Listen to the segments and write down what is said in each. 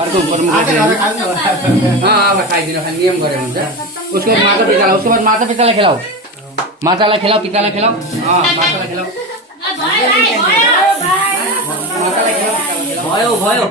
अब खाइदिनु खाने नियम गरे हुन्छ उसको बाद माता पितालाई खिलाऊ मातालाई खिलाऊ पितालाई खिलाऊ मातालाई खिलाऊ भयो भयो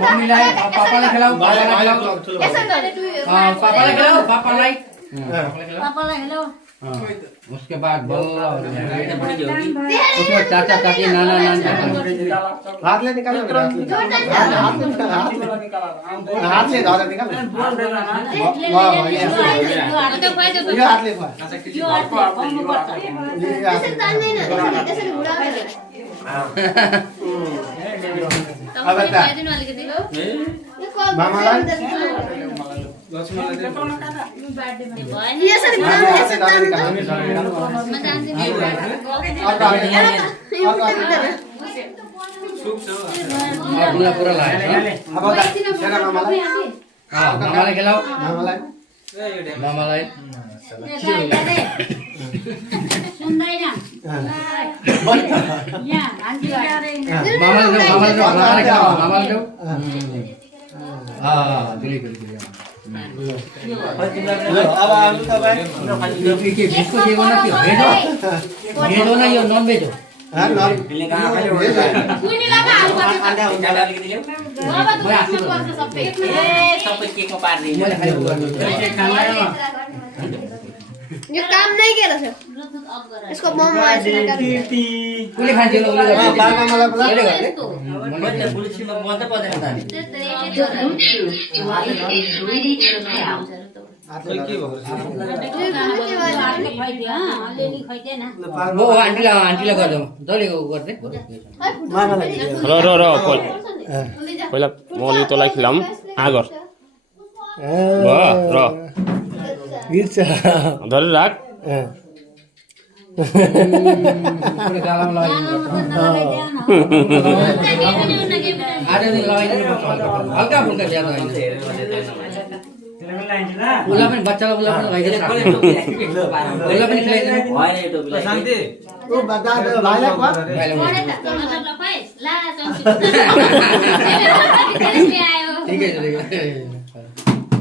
मम्मीलाई पापालाई खिलाऊ पापालाई खिलाऊ उसके बाद उसमें चाचा चाची नाना नानी हाथ ले निकालो हाथ ले दादा निकालो वाह वाह ये हाथ ले अब बता मामा ये सर पूरा पूरा लाए मामालाई खिलाऊ मामालाई भेज हो ना यो नॉन भेज हो ये काम नहीं किया था इसको मम्मा ऐसे लगा कुले खान्छ ल बाबा मलाई बोला वो आन्टीलाई गर्दा जहिले गर्दै र पहिला मैले तँलाई खिलाऊँ आगर र गिर्छ धरि राख गालामा लगाइदिनु हल्का फुल्का ज्यादा होइन उसलाई पनि बच्चालाई उसलाई पनि लगाइदिनु उसलाई पनि खिलाइदिनु शान्ति ओ बता दे भाइलाई ठिकै छ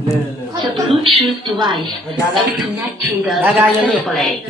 The Bluetooth device is connected to the display.